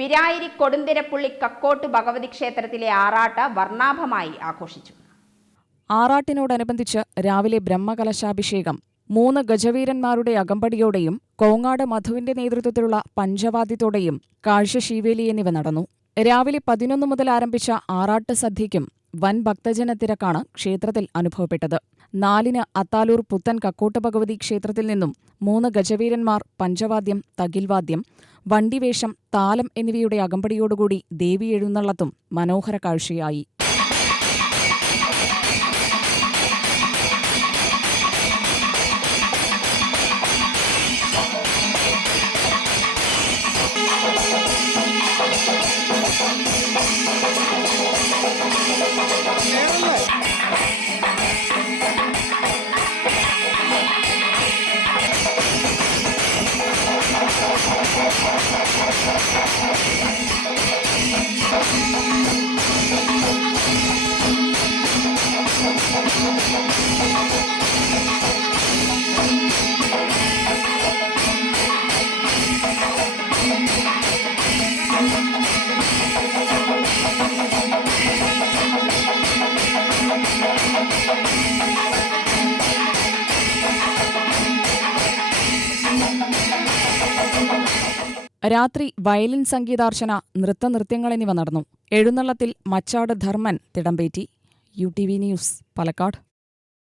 പിരായിരി കൊടുന്തിരപ്പുള്ളി കക്കോട്ട് ഭഗവതി ക്ഷേത്രത്തിലെ ആറാട്ട് വർണ്ണാഭമായി ആഘോഷിച്ചു. ആറാട്ടിനോടനുബന്ധിച്ച് രാവിലെ ബ്രഹ്മകലശാഭിഷേകം 3 ഗജവീരന്മാരുടെ അകമ്പടിയോടെയും കോങ്ങാട് മധുവിന്റെ നേതൃത്വത്തിലുള്ള പഞ്ചവാദ്യത്തോടെയും കാഴ്ചശീവേലി എന്നിവ നടന്നു. രാവിലെ 11 മുതൽ ആരംഭിച്ച ആറാട്ട് സദ്യയ്ക്കും വൻ ഭക്തജനത്തിരക്കാണ് ക്ഷേത്രത്തിൽ അനുഭവപ്പെട്ടത്. 4-ന് അത്താലൂർ പുത്തൻ കക്കോട്ട് ഭഗവതി ക്ഷേത്രത്തിൽ നിന്നും 3 ഗജവീരന്മാർ പഞ്ചവാദ്യം, തകിൽവാദ്യം, വണ്ടിവേഷം, താലം എന്നിവയുടെ അകമ്പടിയോടുകൂടി ദേവി എഴുന്നള്ളത്തും മനോഹര കാഴ്ചയായി. രാത്രി വയലിൻ സംഗീതാർച്ചന, നൃത്തനൃത്യങ്ങൾ എന്നിവ നടന്നു. എഴുന്നള്ളത്തിൽ മച്ചാട് ധർമ്മൻ തിടമ്പേറ്റി. UTV news, Palakkad.